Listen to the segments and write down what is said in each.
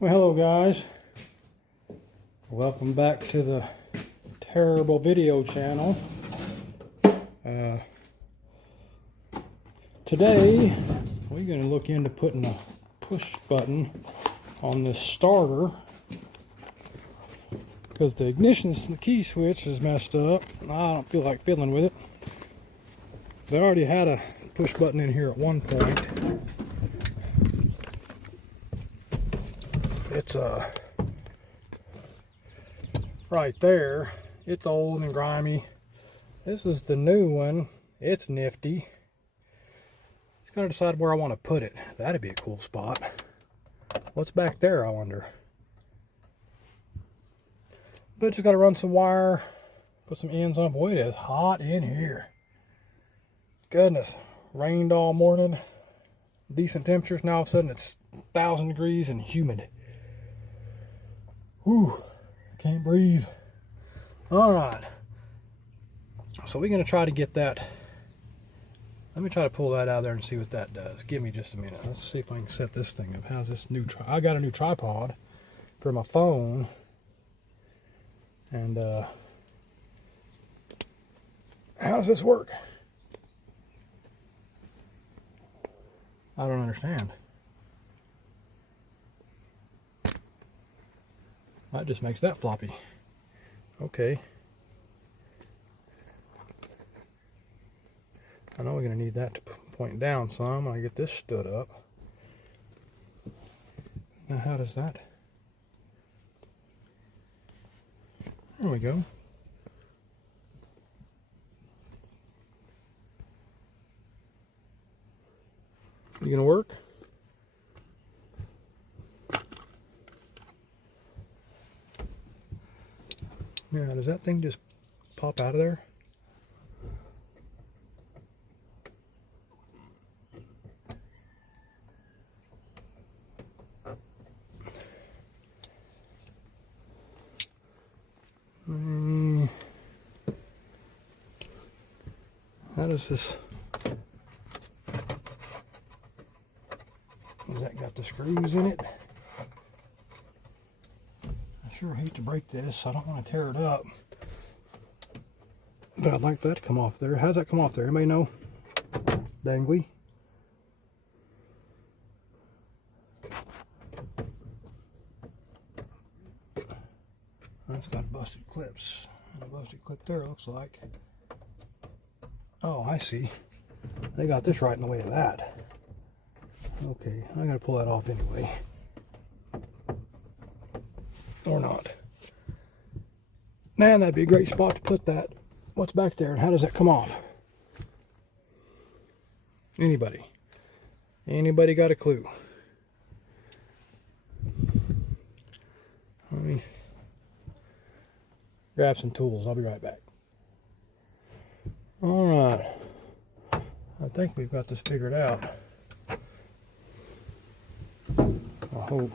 Well, hello guys. Welcome back to the Terrible Video channel. Today we're going to look into putting a push button on this starter because the ignition and the key switch is messed up. I don't feel like fiddling with it. They already had a push button in here at one point. It's right there. It's old and grimy. This is the new one. It's nifty. Just gotta decide where I want to put it. That'd be a cool spot. What's back there, I wonder? But just gotta run some wire, put some ends on. Boy, it is hot in here. Goodness, rained all morning. Decent temperatures. Now all of a sudden it's 1,000 degrees and humid. Whew, can't breathe. All right, so we're gonna try to get that. Let me try to pull that out of there and see what that does. Give me just a minute. Let's see if I can set this thing up. How's this new I got a new tripod for my phone, and how does this work? I don't understand. That just makes that floppy. Okay. I know we're going to need that to point down some when I get this stood up. Now how does that? There we go. You going to work? Now, does that thing just pop out of there? How does this? Has that got the screws in it? I sure hate to break this. I don't want to tear it up. But I'd like that to come off there. How's that come off there? Anybody know? Dangly. That's got busted clips. And a busted clip there, looks like. Oh, I see. They got this right in the way of that. Okay, I'm going to pull that off anyway. Or not. Man, that'd be a great spot to put that. What's back there and how does that come off? Anybody? Anybody got a clue? Let me grab some tools. I'll be right back. Alright. I think we've got this figured out. I hope.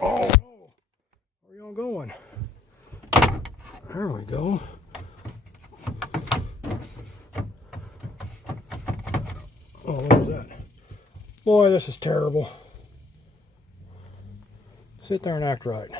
Oh no! Where y'all going? There we go. Oh, what is that? Boy, this is terrible. Sit there and act right.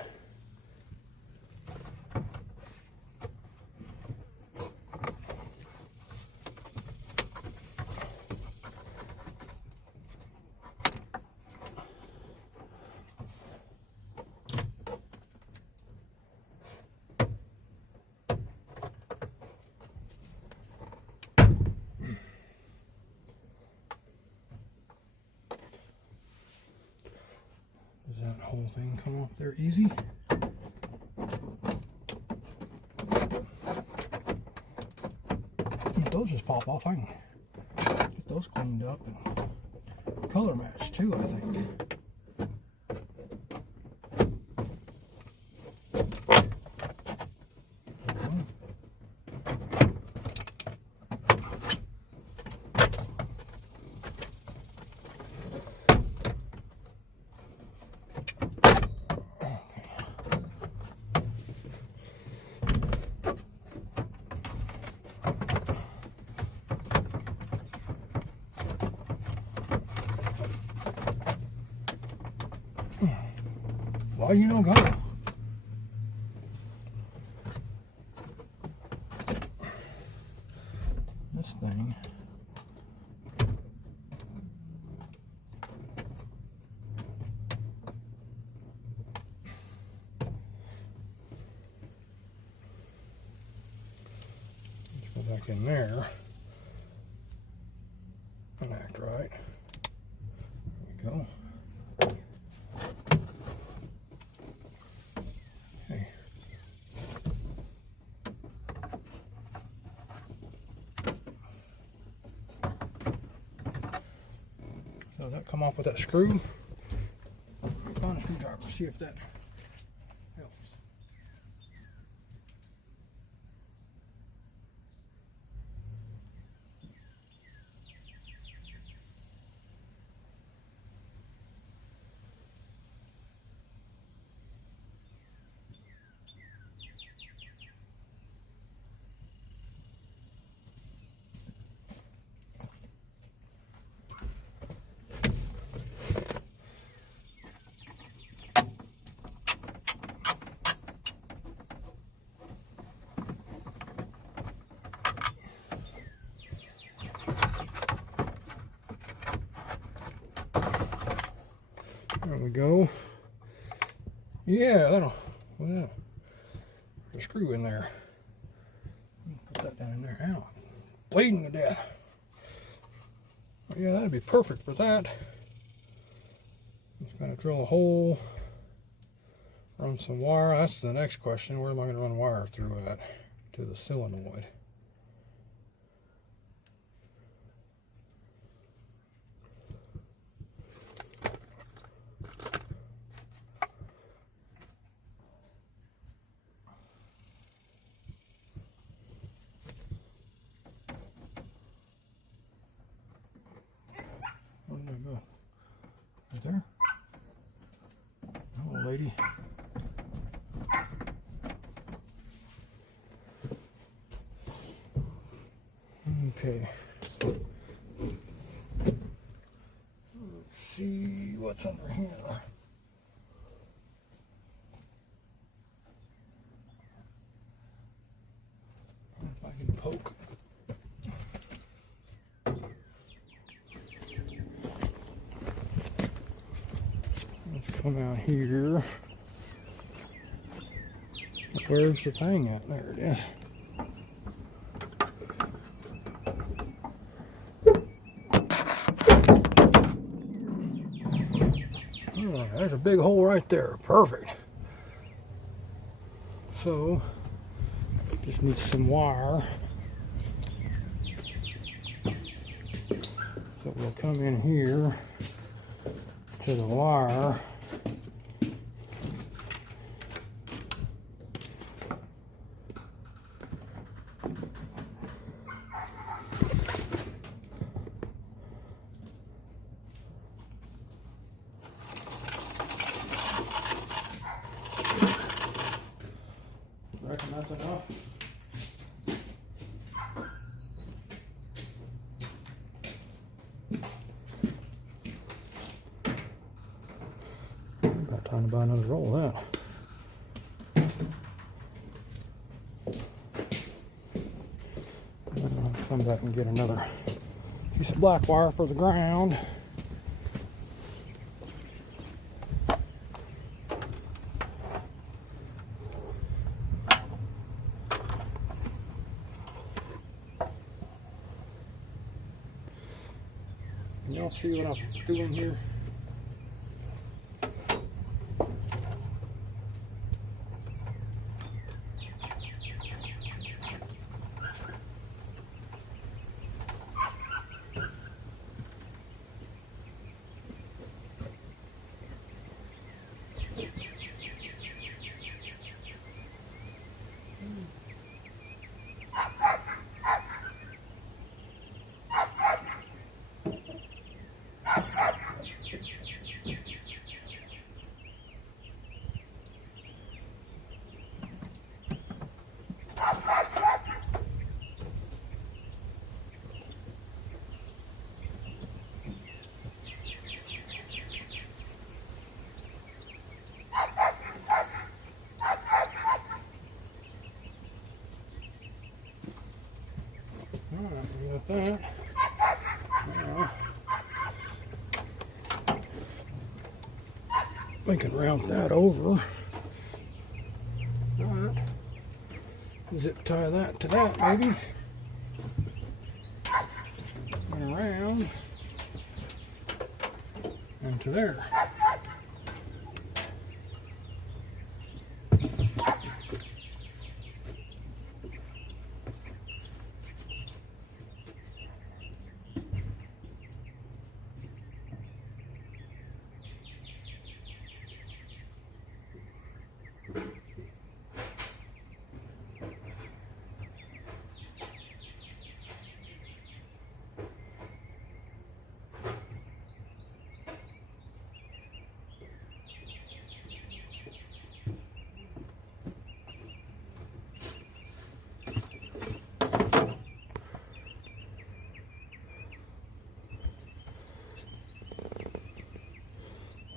Does that whole thing come off there easy? If those just pop off, I can get those cleaned up and color match too, I think. Why you no go? This thing. Let's go back in there and act right. There we go. Okay. So does that come off with that screw? Find a screwdriver, see if that helps. There we go. Yeah, that'll, well, there's a screw in there. Put that down in there. Ow, bleeding to death. Yeah, that'd be perfect for that. Just gotta drill a hole, run some wire. That's the next question. Where am I gonna run wire through at? To the solenoid. Where did I go? Right there? Oh, lady. Okay. Let's see what's under here. If I can poke. Let's come out here. Where's the thing at? There it is. Oh, there's a big hole right there. Perfect. So, just need some wire. So we'll come in here to the wire. Reckon that's enough? About time to buy another roll of that. And then I'll come back and get another piece of black wire for the ground. Can y'all see what I'm doing here? We can route that over. Alright. Zip tie that to that, maybe. And around. And to there.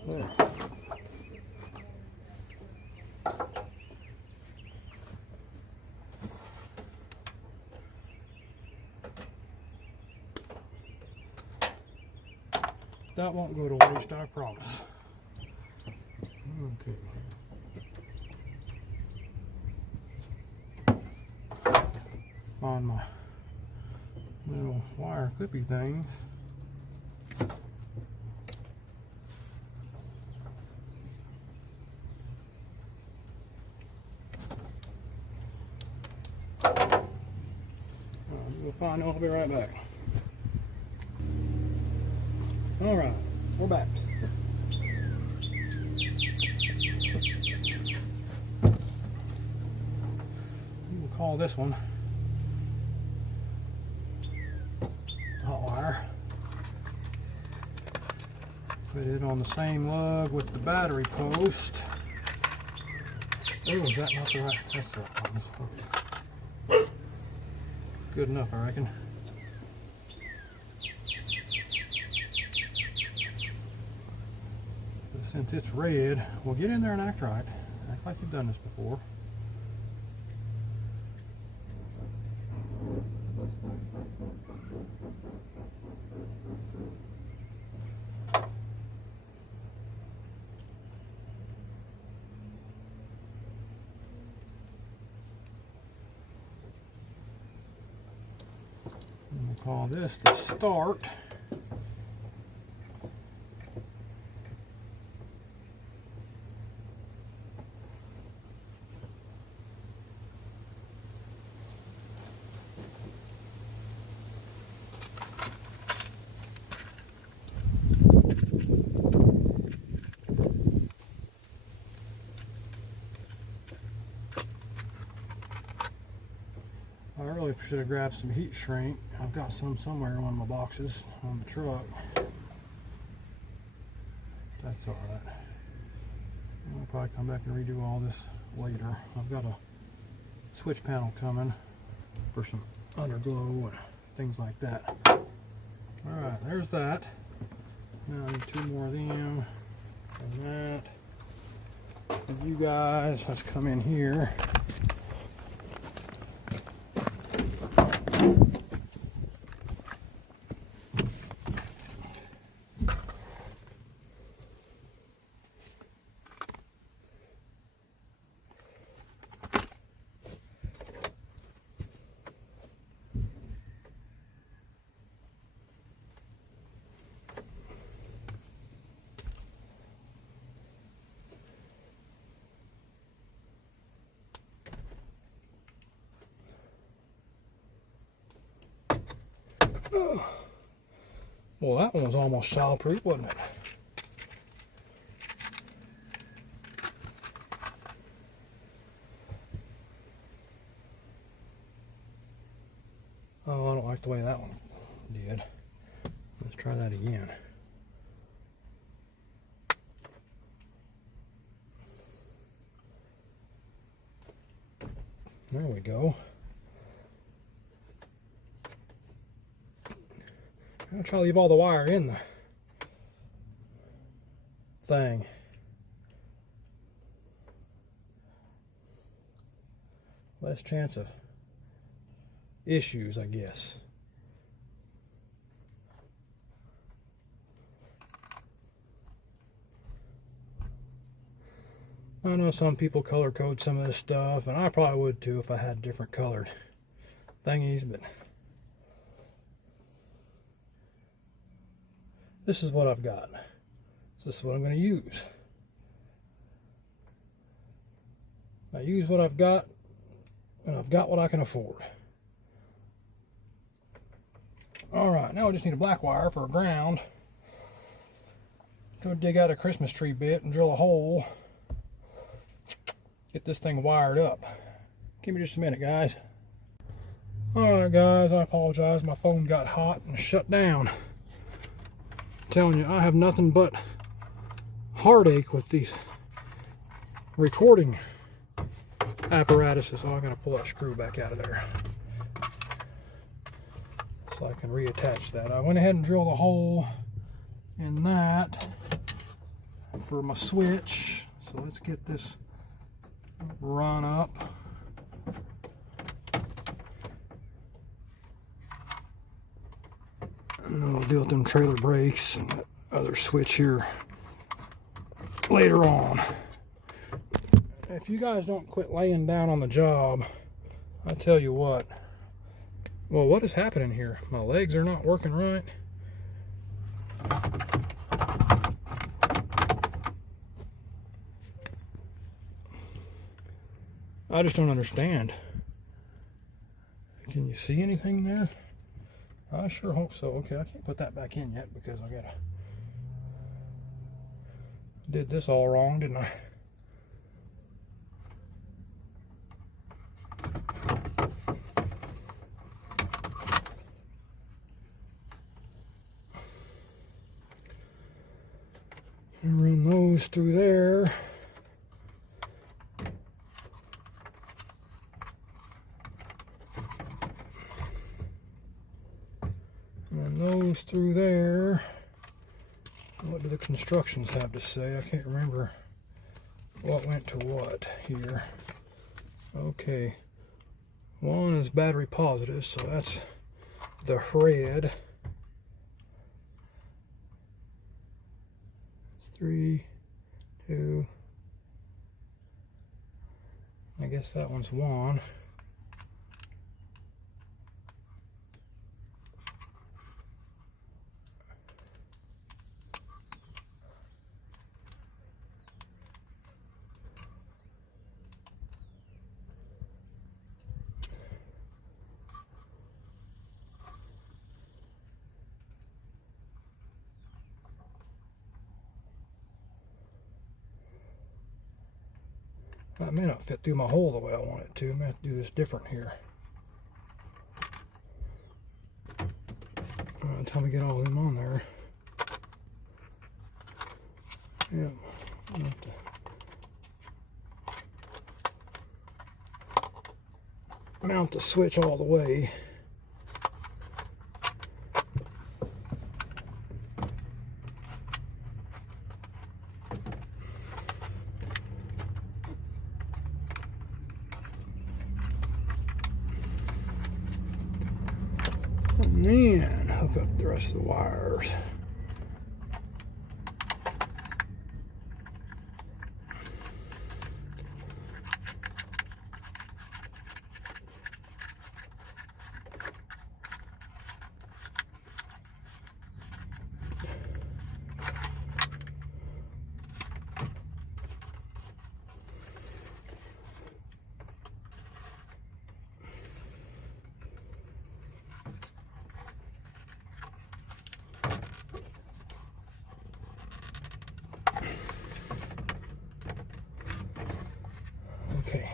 There. That won't go to waste, I promise. Okay. On my little wire clippy things. We'll find out. I'll be right back. All right, we're back. We'll call this one hot wire. Put it on the same lug with the battery post. Oh, is that not the right? That's the right one. Good enough, I reckon. Since it's red, we'll get in there and act right. Act like you've done this before. And we'll call this the start. I really should have grabbed some heat shrink. I've got some somewhere in one of my boxes on the truck. That's alright. I'll probably come back and redo all this later. I've got a switch panel coming for some underglow and things like that. Alright, there's that. Now I need two more of them and that. And you guys, let's come in here. Well, that one was almost childproof, wasn't it? Oh, I don't like the way that one did. Let's try that again. There we go. I'm gonna try to leave all the wire in the thing. Less chance of issues, I guess. I know some people color code some of this stuff, and I probably would too if I had different colored thingies, but this is what I've got. This is what I'm going to use. I use what I've got, and I've got what I can afford. Alright, now I just need a black wire for a ground. Go dig out a Christmas tree bit and drill a hole. Get this thing wired up. Give me just a minute, guys. Alright guys, I apologize. My phone got hot and shut down. I'm telling you, I have nothing but heartache with these recording apparatuses. So I'm going to pull that screw back out of there so I can reattach that. I went ahead and drilled a hole in that for my switch. So let's get this run up. And then we'll deal with them trailer brakes and that other switch here later on. If you guys don't quit laying down on the job, I tell you what. Well, what is happening here? My legs are not working right. I just don't understand. Can you see anything there? I sure hope so. Okay, I can't put that back in yet because I did this all wrong, didn't I? And run those through there. And those through there. What do the constructions have to say? I can't remember what went to what here. Okay. One is battery positive, so that's the red. 3, 2. I guess that one's 1. That may not fit through my hole the way I want it to. I may have to do this different here. Until we get all of them on there. Yep. I'll have to mount the switch all the way. And then hook up the rest of the wires. Okay.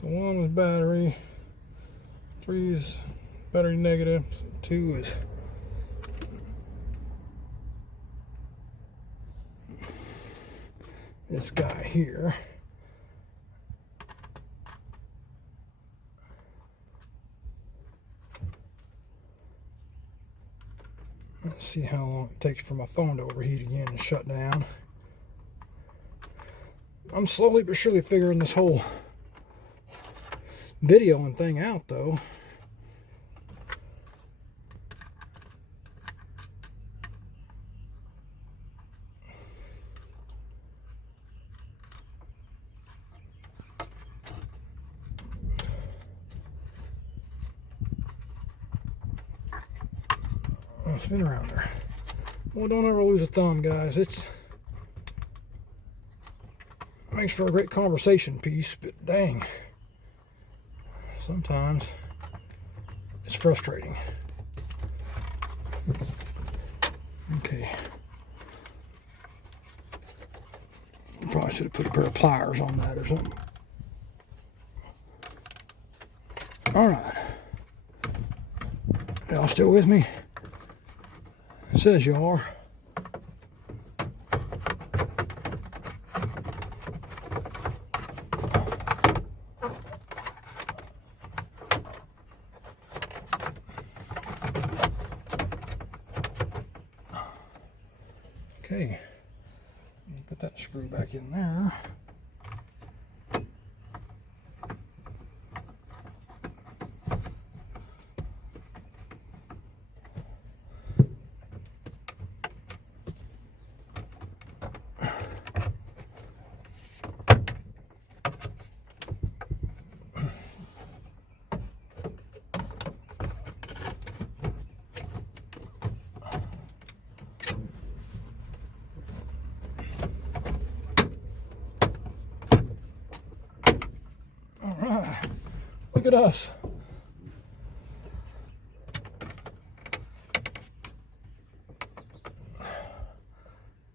So 1 is battery, 3 is battery negative, so 2 is this guy here. Let's see how long it takes for my phone to overheat again and shut down. I'm slowly but surely figuring this whole videoing thing out though. Oh, spin around there. Well, don't ever lose a thumb, guys. It makes for a great conversation piece, but dang, sometimes it's frustrating. Okay. Probably should have put a pair of pliers on that or something. All right. Y'all still with me? It says you are. Okay. Put that screw back in there. Look at us.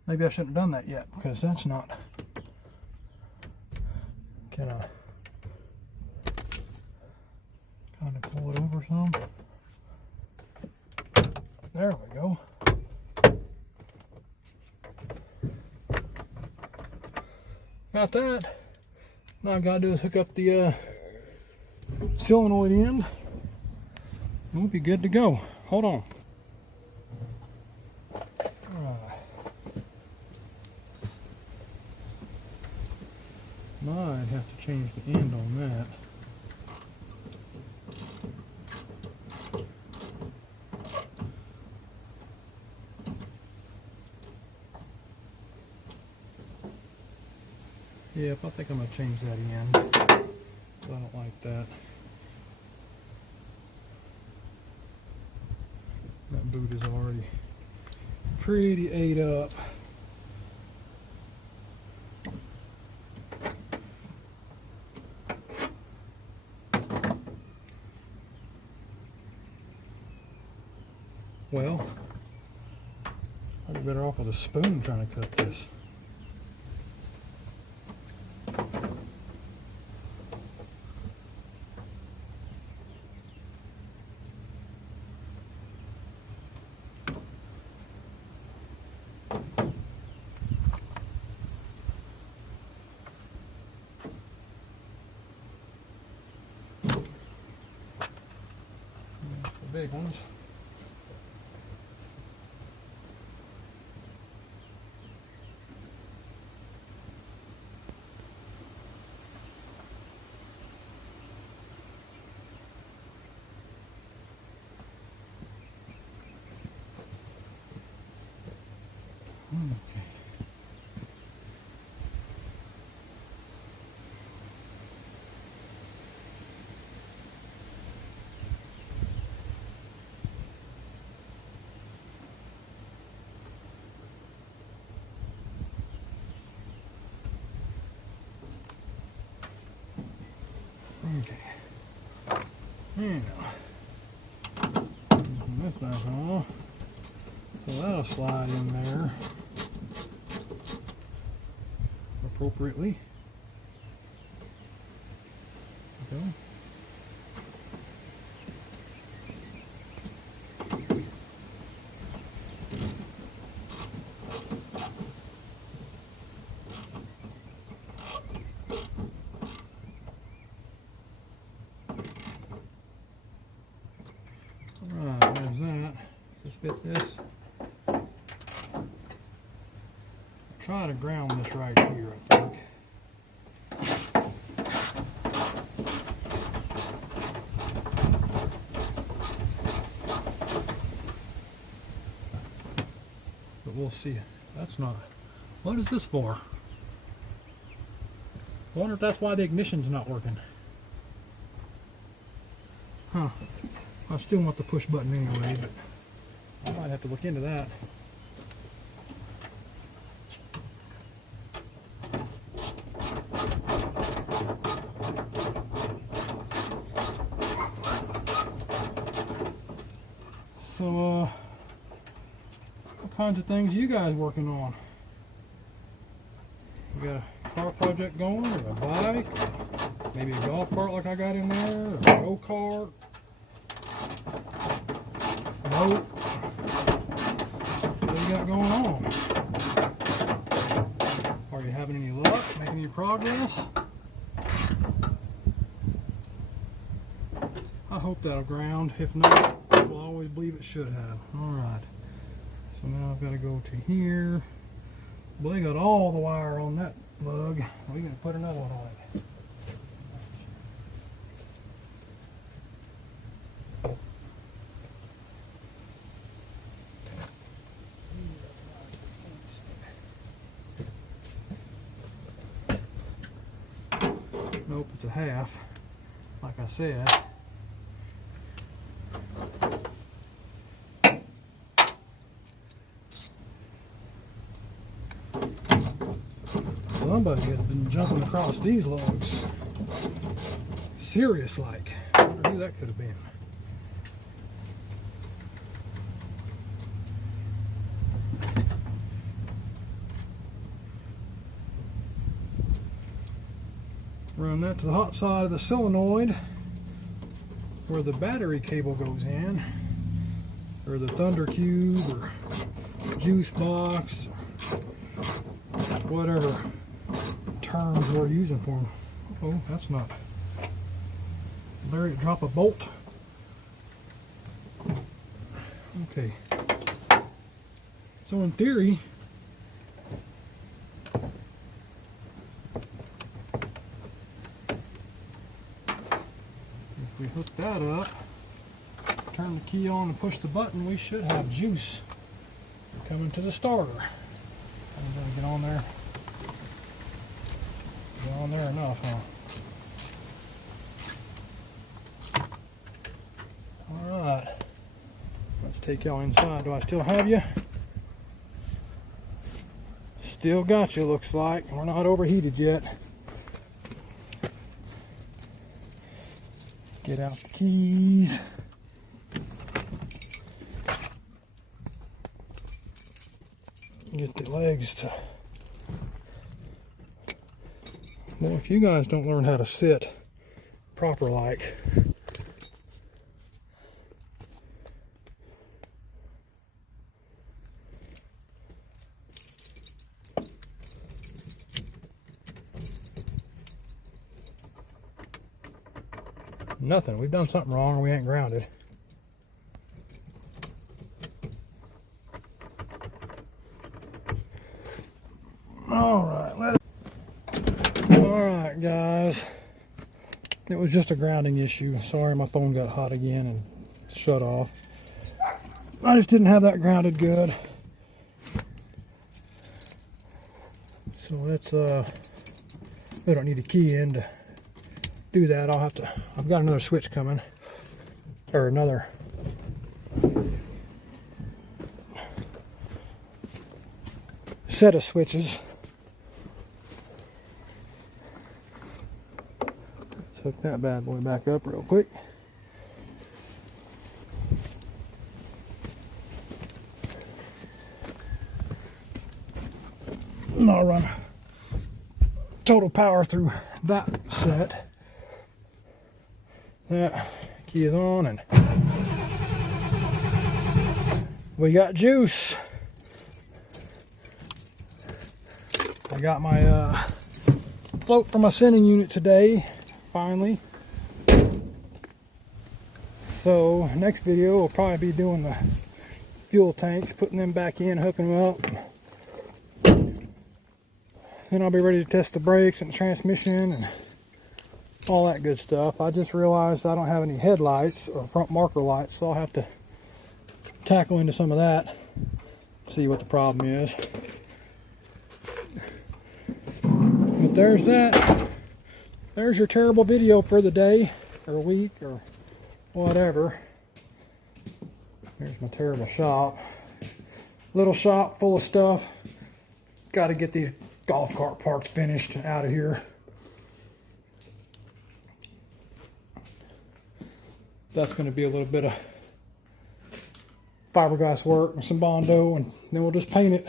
Maybe I shouldn't have done that yet because that's not. Can I kind of pull it over some? There we go. Got that. Now I gotta do is hook up the solenoid end, and we'll be good to go. Hold on. Might have to change the end on that. Yep, I think I'm going to change that end. I don't like that. That boot is already pretty ate up. Well, I'd be better off with a spoon trying to cut this. The big ones. Okay. Now, this back on, so that'll slide in there appropriately. Okay. Fit this. Try to ground this right here, I think. But we'll see. That's not. What is this for? I wonder if that's why the ignition's not working. Huh. I still want the push button anyway, but I might have to look into that. So, what kinds of things are you guys working on? You got a car project going, or a bike, maybe a golf cart like I got in there, or a go-kart, boat? What do you got going on? Are you having any luck, making any progress? I hope that'll ground. If not, we'll always believe it should have. Alright. So now I've got to go to here. Well, they got all the wire on that lug. We're going to put another one on it. Nope, it's a half. Like I said. Somebody has been jumping across these logs. Serious like. I wonder who that could have been. Run that to the hot side of the solenoid where the battery cable goes in, or the thunder cube, or juice box, whatever terms we're using for them. Oh, that's not. Larry, drop a bolt. Okay. So in theory, if we hook that up, turn the key on and push the button, we should have juice coming to the starter. I'm going to get on there. Get on there enough, huh? Alright. Let's take y'all inside. Do I still have you? Still got you, looks like. We're not overheated yet. Get out the keys. Get the legs to... Well, if you guys don't learn how to sit proper like, nothing. We've done something wrong or we ain't grounded. Alright guys, it was just a grounding issue. Sorry my phone got hot again and shut off. I just didn't have that grounded good. So let's we don't need a key in to do that. I've got another switch coming, or another set of switches. Let's hook that bad boy back up real quick. And I'll run total power through that set. That key is on and we got juice. I got my float for my sending unit today, finally. So next video we'll probably be doing the fuel tanks, putting them back in, hooking them up. Then I'll be ready to test the brakes and the transmission and all that good stuff. I just realized I don't have any headlights or front marker lights, so I'll have to tackle into some of that, see what the problem is. But there's that. There's your terrible video for the day or week or whatever. Here's my terrible shop. Little shop full of stuff. Got to get these golf cart parts finished out of here. That's going to be a little bit of fiberglass work and some Bondo, and then we'll just paint it.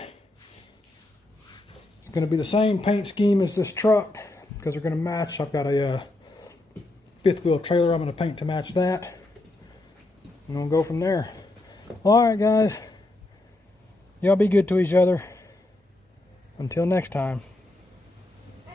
It's going to be the same paint scheme as this truck because they're going to match. I've got a fifth wheel trailer I'm going to paint to match that, and we'll go from there. Alright guys, y'all be good to each other. Until next time.